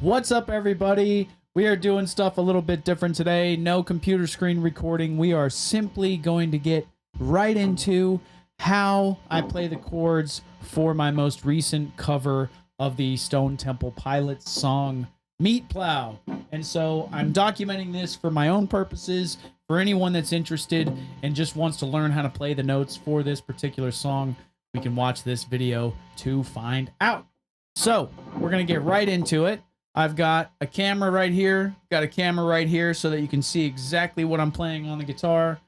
What's up, everybody? We are doing stuff a little bit different today. No computer screen recording. We are simply going to get right into how I play the chords for my most recent cover of the Stone Temple Pilots song, MEATPLOW. And so I'm documenting this for my own purposes. For anyone that's interested and just wants to learn how to play the notes for this particular song, we can watch this video to find out. So we're going to get right into it. I've got a camera right here, got a camera right here so that you can see exactly what I'm playing on the guitar.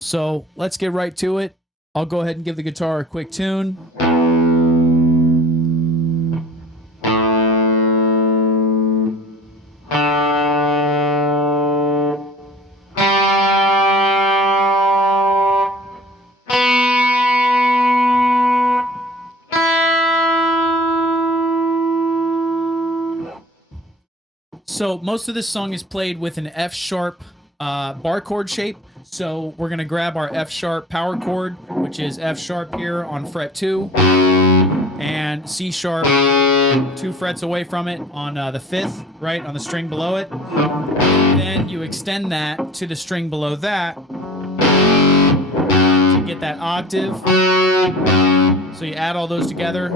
So let's get right to it. I'll go ahead and give the guitar a quick tune. So most of this song is played with an F sharp bar chord shape. So we're going to grab our F sharp power chord, which is F sharp here on fret 2, and C sharp 2 frets away from it on the 5th, right, on the string below it. Then you extend that to the string below that to get that octave. So you add all those together.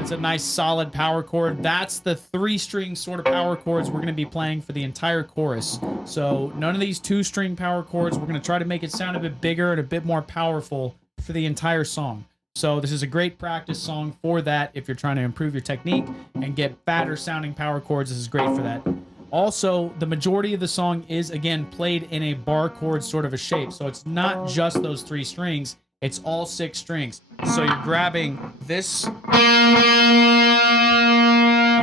It's a nice solid power chord. That's the 3-string sort of power chords we're going to be playing for the entire chorus. So none of these 2-string power chords. We're going to try to make it sound a bit bigger and a bit more powerful for the entire song. So this is a great practice song for that. If you're trying to improve your technique and get fatter sounding power chords, this is great for that. Also, the majority of the song is, again, played in a bar chord sort of a shape. So it's not just those 3 strings. It's all 6 strings. So you're grabbing this,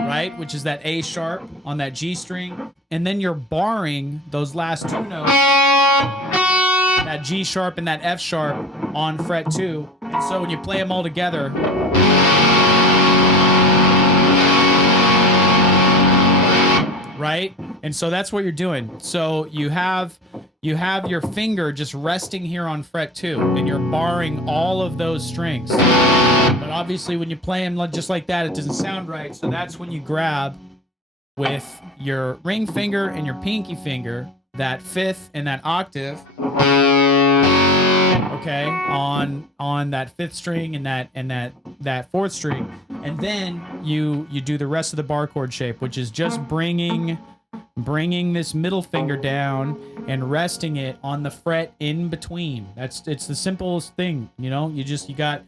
right, which is that A sharp on that G string, and then you're barring those last 2 notes, that G sharp and that F sharp on fret 2. And so when you play them all together, right? And so that's what you're doing. So you have your finger just resting here on fret 2, and you're barring all of those strings. But obviously when you play them just like that, it doesn't sound right. So that's when you grab with your ring finger and your pinky finger that 5th and that octave, okay, on that 5th string and that 4th string, and then you do the rest of the bar chord shape, which is just bringing this middle finger down and resting it on the fret in between. It's the simplest thing, you know. You got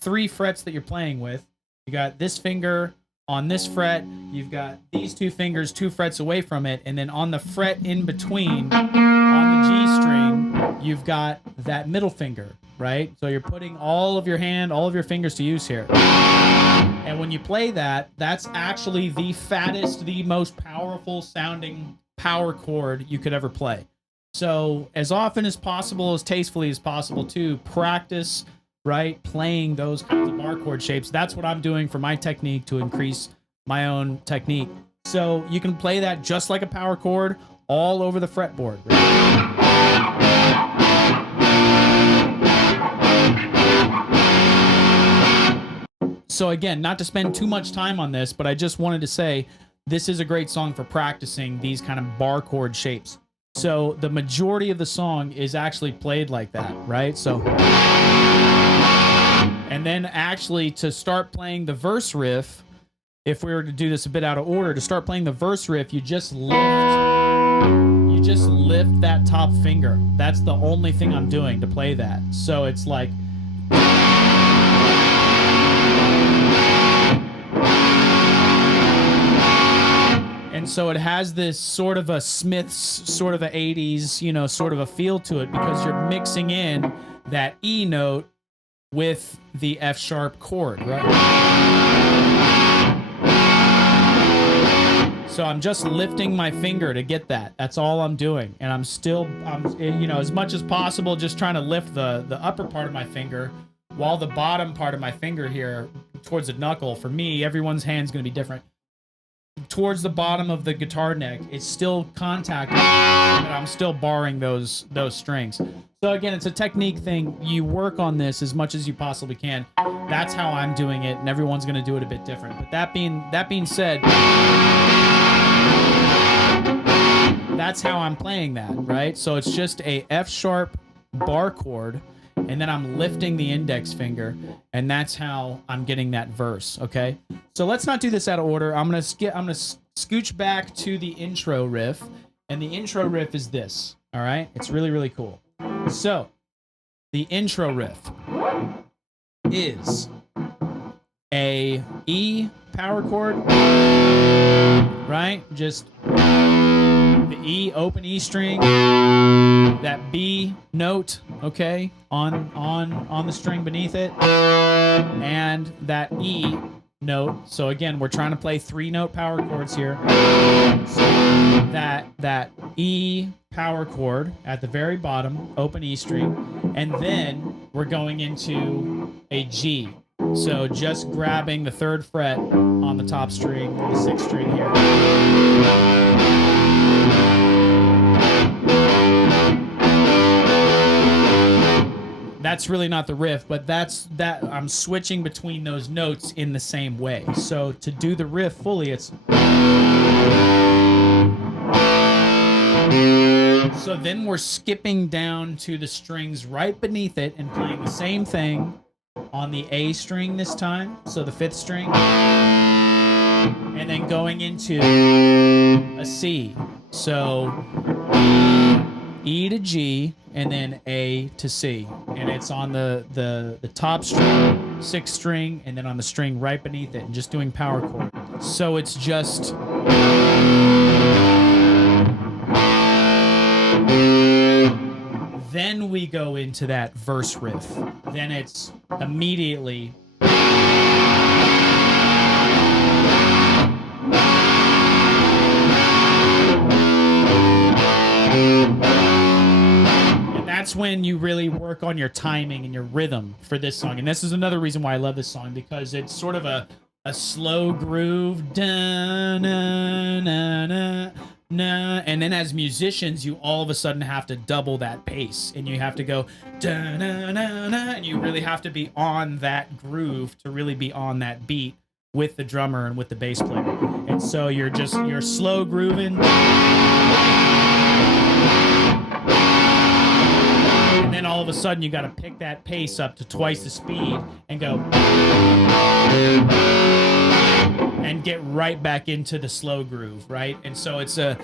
3 frets that you're playing with. You got this finger on this fret, you've got these 2 fingers 2 frets away from it, and then on the fret in between on the G string, you've got that middle finger, right? So you're putting all of your fingers to use here. And when you play that, that's actually the fattest, the most powerful sounding power chord you could ever play. So as often as possible, as tastefully as possible too, practice, right, playing those kinds of bar chord shapes. That's what I'm doing for my technique to increase my own technique. So you can play that just like a power chord all over the fretboard, right? So again, not to spend too much time on this, but I just wanted to say this is a great song for practicing these kind of bar chord shapes. So the majority of the song is actually played like that, right? So, and then actually to start playing the verse riff, if we were to do this a bit out of order, to start playing the verse riff, you just lift that top finger. That's the only thing I'm doing to play that. So it's like, and so it has this sort of a Smith's, sort of a 80s, you know, sort of a feel to it, because you're mixing in that E note with the F sharp chord, right? So I'm just lifting my finger to get that. That's all I'm doing. And I'm you know, as much as possible, just trying to lift the upper part of my finger, while the bottom part of my finger here towards the knuckle, for me, everyone's hand's going to be different, towards the bottom of the guitar neck, it's still contacting, and I'm still barring those strings. So again, it's a technique thing. You work on this as much as you possibly can. That's how I'm doing it, and everyone's going to do it a bit different. But that being said, that's how I'm playing that, right? So it's just a F sharp bar chord, and then I'm lifting the index finger, and that's how I'm getting that verse, okay? So let's not do this out of order. I'm gonna scooch back to the intro riff, and the intro riff is this, all right? It's really, really cool. So the intro riff is a E power chord, right? Just the E, open E string, that B note, okay, on the string beneath it, and that E note. So again, we're trying to play 3-note power chords here. So that E power chord at the very bottom, open E string, and then we're going into a G. So just grabbing the 3rd fret on the top string, the 6th string here. That's really not the riff, but that I'm switching between those notes in the same way. So to do the riff fully, it's... So then we're skipping down to the strings right beneath it and playing the same thing on the A string this time, so the 5th string, and then going into a C. So E to G, and then A to C, and it's on the top string, 6th string, and then on the string right beneath it, and just doing power chord. So it's just... Then we go into that verse riff. Then it's immediately... That's when you really work on your timing and your rhythm for this song. And this is another reason why I love this song, because it's sort of a slow groove. Da, na, na, na, na. And then as musicians, you all of a sudden have to double that pace. And you have to go, da, na, na, na, and you really have to be on that groove to really be on that beat with the drummer and with the bass player. And so you're slow grooving. And then all of a sudden you got to pick that pace up to twice the speed and go and get right back into the slow groove, right? And so it's a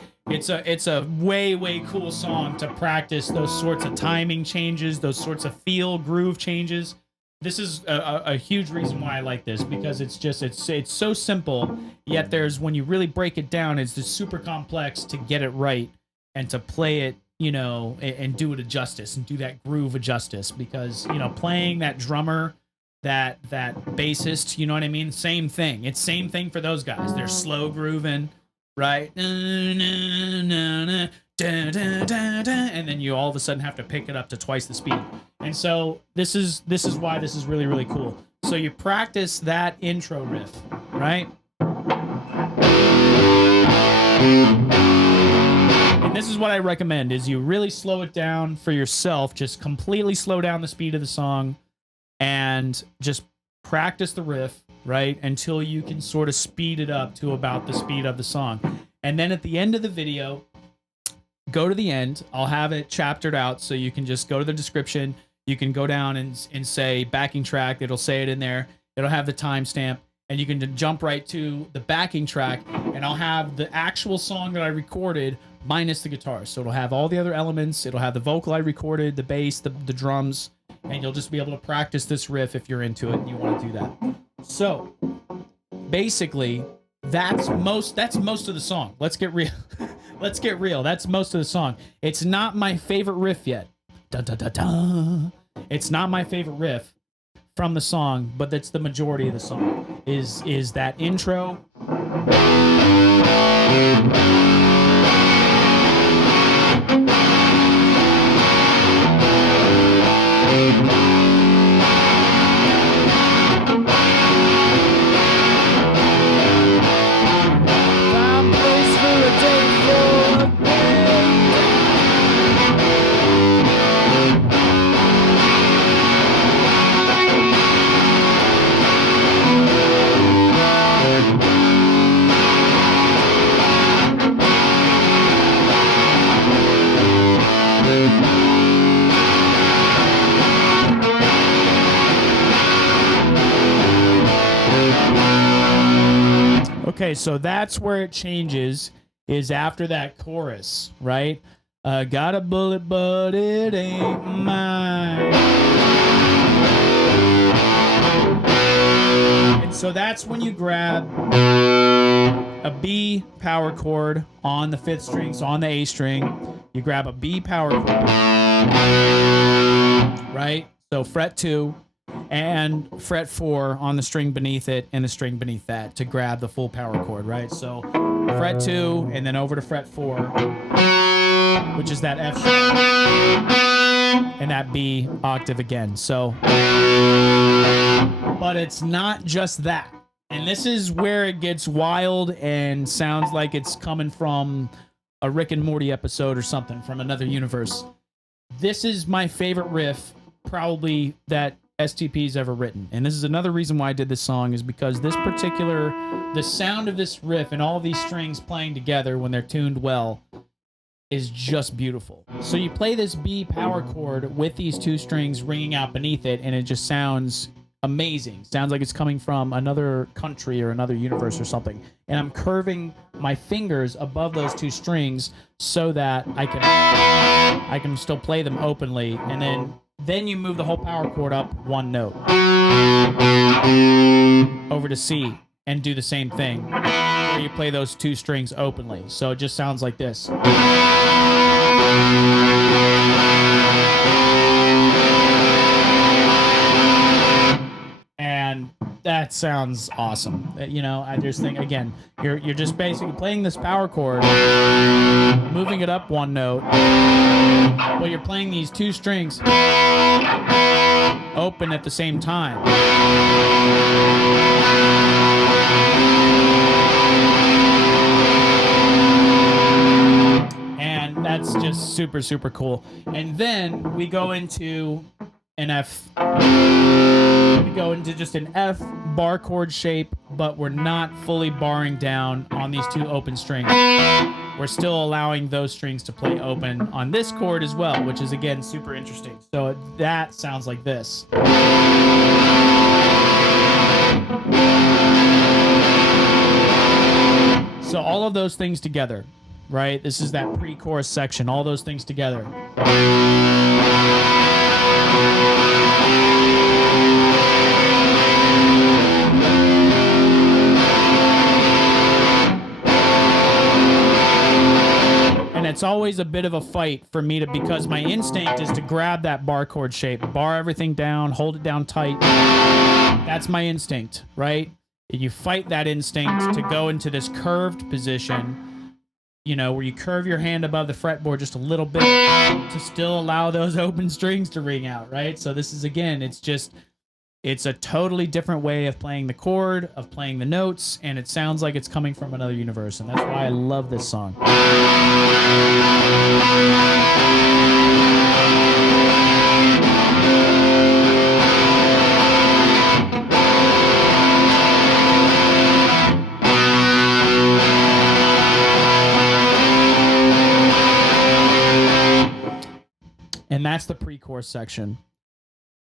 way cool song to practice those sorts of timing changes, those sorts of feel groove changes. This is a huge reason why I like this, because it's so simple, yet when you really break it down, it's just super complex to get it right and to play it, you know, and do it a justice and do that groove a justice, because, you know, playing that drummer, that bassist, you know what I mean? Same thing. It's same thing for those guys. They're slow grooving, right? And then you all of a sudden have to pick it up to twice the speed. And so this is why this is really, really cool. So you practice that intro riff, right? And this is what I recommend, is you really slow it down for yourself. Just completely slow down the speed of the song and just practice the riff, right, until you can sort of speed it up to about the speed of the song. And then at the end of the video, go to the end. I'll have it chaptered out, so you can just go to the description. You can go down and say backing track. It'll say it in there. It'll have the timestamp. And you can jump right to the backing track, and I'll have the actual song that I recorded minus the guitar. So it'll have all the other elements. It'll have the vocal I recorded, the bass, the drums, and you'll just be able to practice this riff if you're into it and you want to do that. So basically, that's most of the song. Let's get real. Let's get real. That's most of the song. It's not my favorite riff yet. Da, da, da, da. It's not my favorite riff from the song, but that's the majority of the song, is that intro. Okay, so that's where it changes, is after that chorus, right? Got a bullet, but it ain't mine. And so that's when you grab a B power chord on the 5th string, so on the A string, you grab a B power chord, right? So fret 2 and fret 4 on the string beneath it and the string beneath that to grab the full power chord, right? So fret 2 and then over to fret 4, which is that F sharp and that B octave again. So, but it's not just that. And this is where it gets wild and sounds like it's coming from a Rick and Morty episode or something from another universe. This is my favorite riff, probably, that STP's ever written. And this is another reason why I did this song, is because this particular, the sound of this riff and all these strings playing together when they're tuned well is just beautiful. So you play this B power chord with these 2 strings ringing out beneath it, and it just sounds amazing. Sounds like it's coming from another country or another universe or something. And I'm curving my fingers above those 2 strings so that I can still play them openly. And then you move the whole power chord up 1 note over to C and do the same thing, where you play those 2 strings openly. So it just sounds like this. And that sounds awesome. You know, I just think, again, you're just basically playing this power chord, moving it up 1 note, but you're playing these 2 strings open at the same time. And that's just super, super cool. And then we go into an F. We go into just an F bar chord shape, but we're not fully barring down on these 2 open strings. We're still allowing those strings to play open on this chord as well, which is, again, super interesting. So that sounds like this. So all of those things together, right? This is that pre-chorus section, all those things together. And it's always a bit of a fight for me because my instinct is to grab that bar chord shape, bar everything down, hold it down tight. That's my instinct, right? And you fight that instinct to go into this curved position, you know, where you curve your hand above the fretboard just a little bit to still allow those open strings to ring out, right? So this is, again, it's a totally different way of playing the chord, of playing the notes, and it sounds like it's coming from another universe, and that's why I love this song. And that's the pre-chorus section.